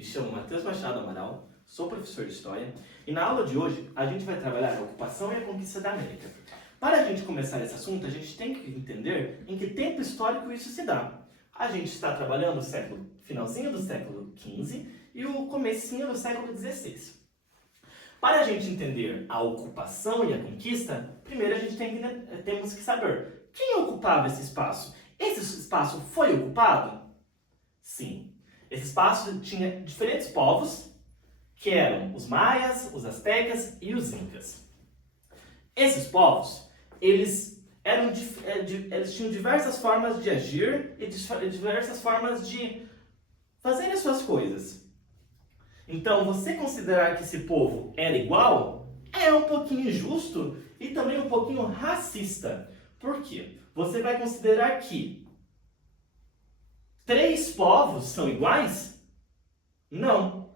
Me chamo Matheus Machado Amaral, sou professor de História e na aula de hoje a gente vai trabalhar a ocupação e a conquista da América. Para a gente começar esse assunto, a gente tem que entender em que tempo histórico isso se dá. A gente está trabalhando o finalzinho do século XV e o comecinho do século XVI. Para a gente entender a ocupação e a conquista, primeiro a gente temos que saber quem ocupava esse espaço. Esse espaço foi ocupado? Sim. Esse espaço tinha diferentes povos, que eram os maias, os astecas e os incas. Esses povos, eles tinham diversas formas de agir e diversas formas de fazer as suas coisas. Então, você considerar que esse povo era igual é um pouquinho injusto e também um pouquinho racista. Por quê? Você vai considerar que 3 povos são iguais? Não,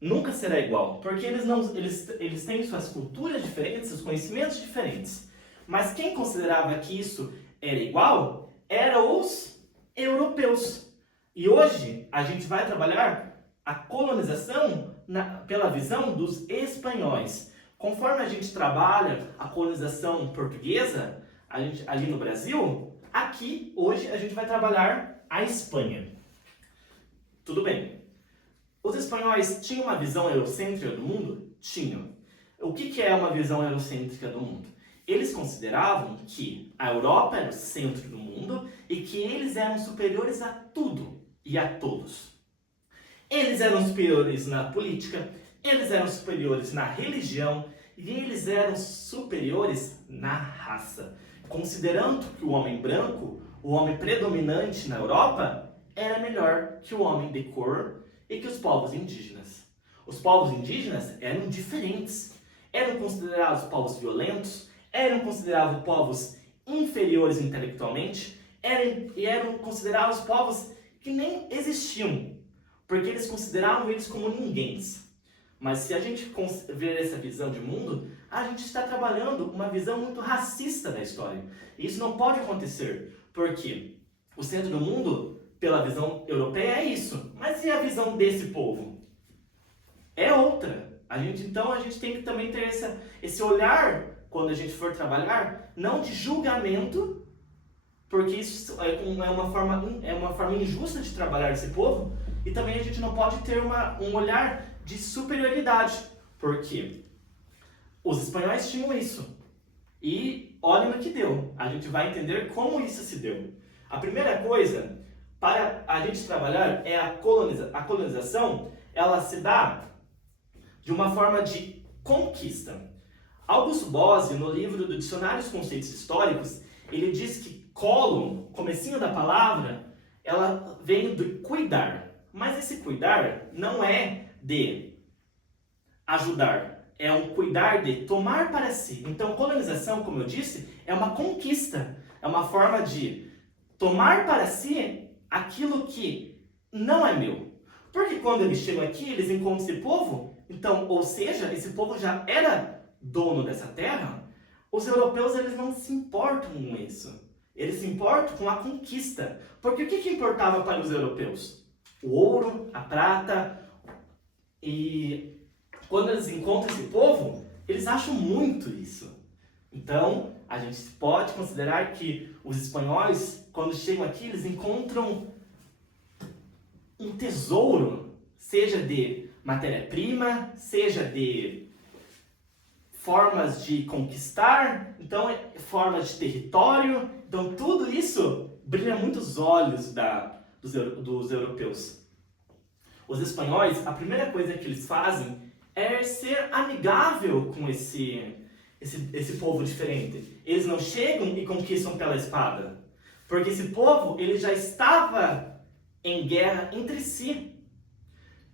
nunca será igual, porque eles têm suas culturas diferentes, seus conhecimentos diferentes. Mas quem considerava que isso era igual eram os europeus. E hoje a gente vai trabalhar a colonização pela visão dos espanhóis. Conforme a gente trabalha a colonização portuguesa ali no Brasil, aqui hoje a gente vai trabalhar a Espanha. Tudo bem. Os espanhóis tinham uma visão eurocêntrica do mundo? Tinham. O que é uma visão eurocêntrica do mundo? Eles consideravam que a Europa era o centro do mundo e que eles eram superiores a tudo e a todos. Eles eram superiores na política, eles eram superiores na religião e eles eram superiores na raça. Considerando que o homem branco, o homem predominante na Europa, era melhor que o homem de cor e que os povos indígenas. Os povos indígenas eram diferentes, eram considerados povos violentos, eram considerados povos inferiores intelectualmente, eram considerados povos que nem existiam, porque eles consideravam eles como ninguéms. Mas se a gente ver essa visão de mundo, a gente está trabalhando uma visão muito racista da história. E isso não pode acontecer, porque o centro do mundo, pela visão europeia, é isso. Mas e a visão desse povo? É outra. Então a gente tem que também ter esse olhar, quando a gente for trabalhar, não de julgamento, porque isso é uma forma injusta de trabalhar esse povo, e também a gente não pode ter um olhar de superioridade, porque os espanhóis tinham isso. E olha no que deu. A gente vai entender como isso se deu. A primeira coisa para a gente trabalhar é a colonização. Ela se dá de uma forma de conquista. Augusto Bosi, no livro do Dicionário dos Conceitos Históricos, ele diz que colo, comecinho da palavra, ela vem do cuidar. Mas esse cuidar não é de ajudar, é um cuidar de tomar para si. Então, colonização, como eu disse, é uma conquista, é uma forma de tomar para si aquilo que não é meu. Porque quando eles chegam aqui, eles encontram esse povo, então, ou seja, esse povo já era dono dessa terra. Os europeus, eles não se importam com isso. Eles se importam com a conquista. Porque o que importava para os europeus? O ouro, a prata. E quando eles encontram esse povo, eles acham muito isso. Então, a gente pode considerar que os espanhóis, quando chegam aqui, eles encontram um tesouro, seja de matéria-prima, seja de formas de conquistar, então formas de território. Então, tudo isso brilha muito os olhos dos europeus. Os espanhóis, a primeira coisa que eles fazem é ser amigável com esse povo diferente. Eles não chegam e conquistam pela espada, porque esse povo ele já estava em guerra entre si.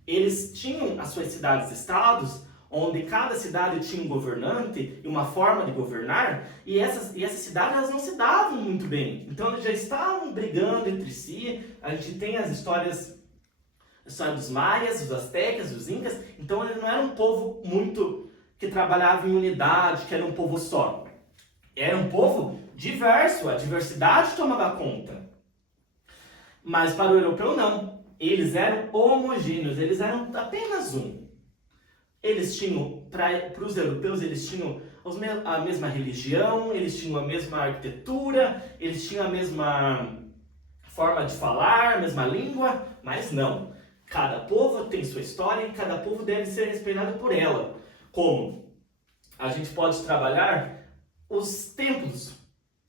Eles tinham as suas cidades-estados, onde cada cidade tinha um governante e uma forma de governar, e essas cidades elas não se davam muito bem. Então eles já estavam brigando entre si. A gente tem a história dos maias, dos astecas, dos incas. Então ele não era um povo muito que trabalhava em unidade, que era um povo só. Era um povo diverso, a diversidade tomava conta. Mas para o europeu não. eles eram homogêneos, eles eram apenas um. Eles tinham, para os europeus, eles tinham a mesma religião, eles tinham a mesma arquitetura, eles tinham a mesma forma de falar, a mesma língua, mas não. Cada povo tem sua história e cada povo deve ser respeitado por ela. Como? A gente pode trabalhar os templos.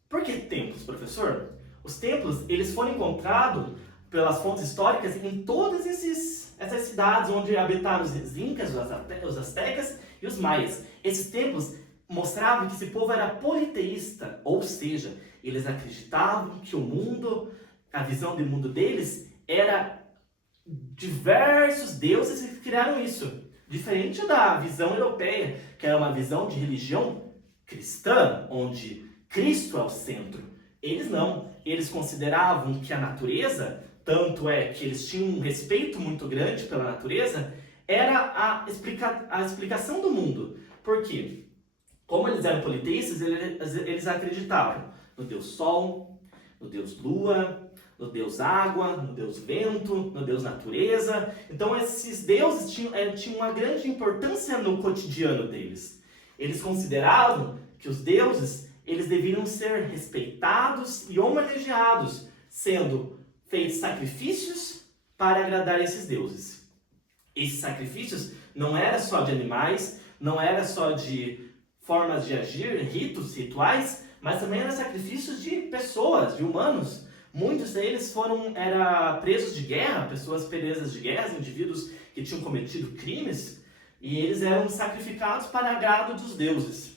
Por que templos, professor? Os templos, eles foram encontrados pelas fontes históricas em todas essas cidades onde habitaram os incas, os astecas e os maias. Esses templos mostravam que esse povo era politeísta, ou seja, eles acreditavam que o mundo, a visão do mundo deles era diversos deuses que criaram isso. Diferente da visão europeia, que era uma visão de religião cristã, onde Cristo é o centro. Eles não. Eles consideravam que a natureza, tanto é que eles tinham um respeito muito grande pela natureza, era a explicação do mundo. Por quê? Como eles eram politeístas, eles acreditavam no Deus Sol, no Deus Lua, no Deus Água, no Deus Vento, no Deus Natureza. Então esses deuses tinham uma grande importância no cotidiano deles. Eles consideravam que os deuses eles deveriam ser respeitados e homenageados, sendo feitos sacrifícios para agradar esses deuses. Esses sacrifícios não eram só de animais, não era só de formas de agir, ritos, rituais, mas também eram sacrifícios de pessoas, de humanos. Muitos deles eram presos de guerra, pessoas presas de guerra, indivíduos que tinham cometido crimes, e eles eram sacrificados para agrado dos deuses.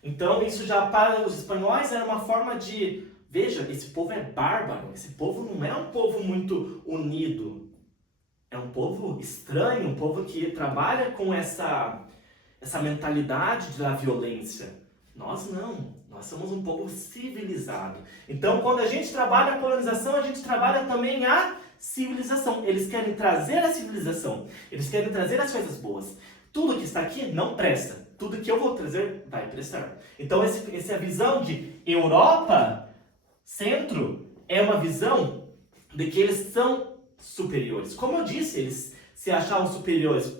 Então, isso já para os espanhóis era uma forma de, veja, esse povo é bárbaro, esse povo não é um povo muito unido, é um povo estranho, um povo que trabalha com essa mentalidade da violência. Nós não, nós somos um povo civilizado. Então, quando a gente trabalha a colonização, a gente trabalha também a civilização. Eles querem trazer a civilização, eles querem trazer as coisas boas. Tudo que está aqui não presta. Tudo que eu vou trazer vai prestar. Então, essa visão de Europa, centro, é uma visão de que eles são superiores. Como eu disse, eles se achavam superiores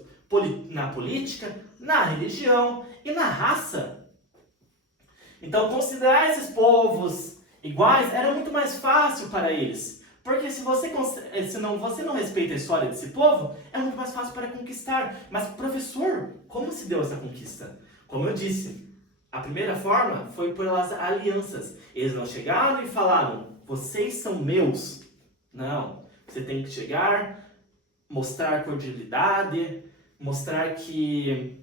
na política, na religião e na raça. Então, considerar esses povos iguais era muito mais fácil para eles. Porque se você não respeita a história desse povo, é muito mais fácil para conquistar. Mas, professor, como se deu essa conquista? Como eu disse, a primeira forma foi pelas alianças. Eles não chegaram e falaram, vocês são meus. Não, você tem que chegar, mostrar cordialidade, mostrar que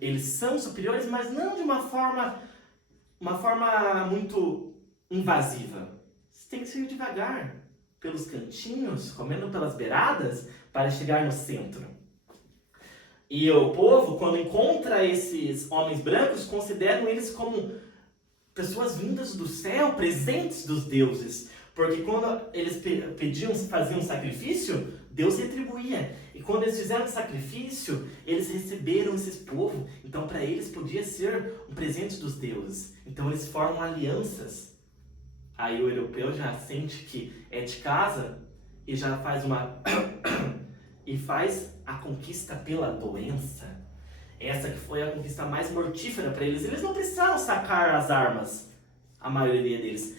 eles são superiores, mas não de uma forma muito invasiva. Você tem que ser devagar, pelos cantinhos, comendo pelas beiradas, para chegar no centro. E o povo, quando encontra esses homens brancos, consideram eles como pessoas vindas do céu, presentes dos deuses. Porque quando eles faziam um sacrifício, Deus retribuía. E quando eles fizeram sacrifício, eles receberam esses povos. Então, para eles, podia ser um presente dos deuses. Então, eles formam alianças. Aí o europeu já sente que é de casa e já faz e faz a conquista pela doença. Essa que foi a conquista mais mortífera para eles. Eles não precisaram sacar as armas, a maioria deles,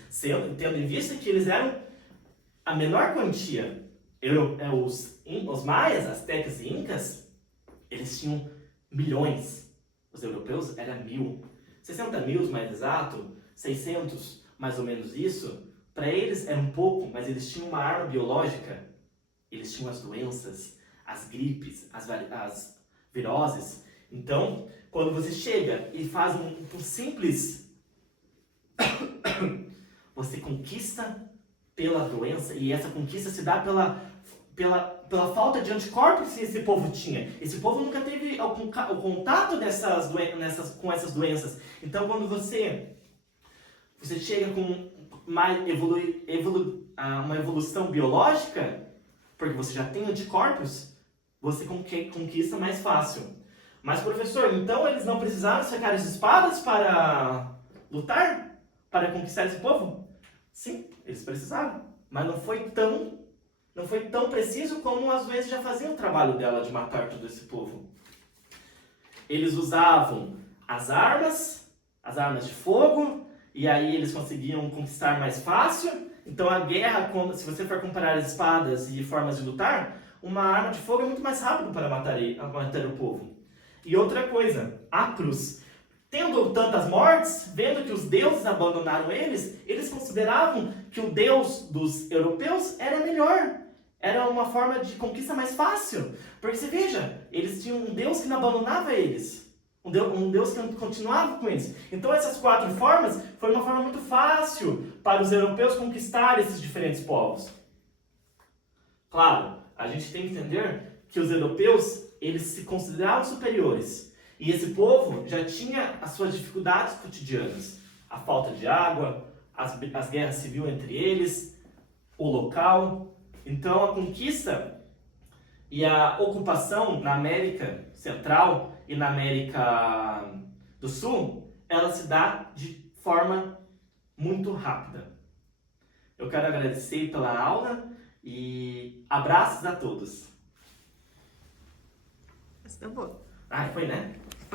tendo em vista que eles eram a menor quantia. Os maias, astecas e incas, eles tinham milhões. Os europeus eram 1.000. 60 mil, mais exato, 600, mais ou menos isso. Para eles era um pouco, mas eles tinham uma arma biológica. Eles tinham as doenças, as gripes, as viroses. Então, quando você chega e faz um simples... você conquista pela doença, e essa conquista se dá pela falta de anticorpos que esse povo tinha. Esse povo nunca teve o contato com essas doenças. Então, quando você chega com uma evolução biológica, porque você já tem anticorpos, você conquista mais fácil. Mas, professor, então eles não precisaram sacar as espadas para lutar? Para conquistar esse povo? Sim, eles precisaram. mas não foi tão preciso como às vezes já fazia o trabalho dela de matar todo esse povo. Eles usavam as armas de fogo, e aí eles conseguiam conquistar mais fácil. Então a guerra, se você for comparar as espadas e formas de lutar, uma arma de fogo é muito mais rápido para matar o povo. E outra coisa, a cruz. Tendo tantas mortes, vendo que os deuses abandonaram eles consideravam que o Deus dos europeus era melhor. Era uma forma de conquista mais fácil. Porque você veja, eles tinham um Deus que não abandonava eles. Um Deus que continuava com eles. Então essas 4 formas foi uma forma muito fácil para os europeus conquistar esses diferentes povos. Claro, a gente tem que entender que os europeus, eles se consideravam superiores. E esse povo já tinha as suas dificuldades cotidianas. A falta de água, as guerras civis entre eles, o local. Então a conquista e a ocupação na América Central e na América do Sul, ela se dá de forma muito rápida. Eu quero agradecer pela aula e abraços a todos. Essa deu boa. Ah, foi, né?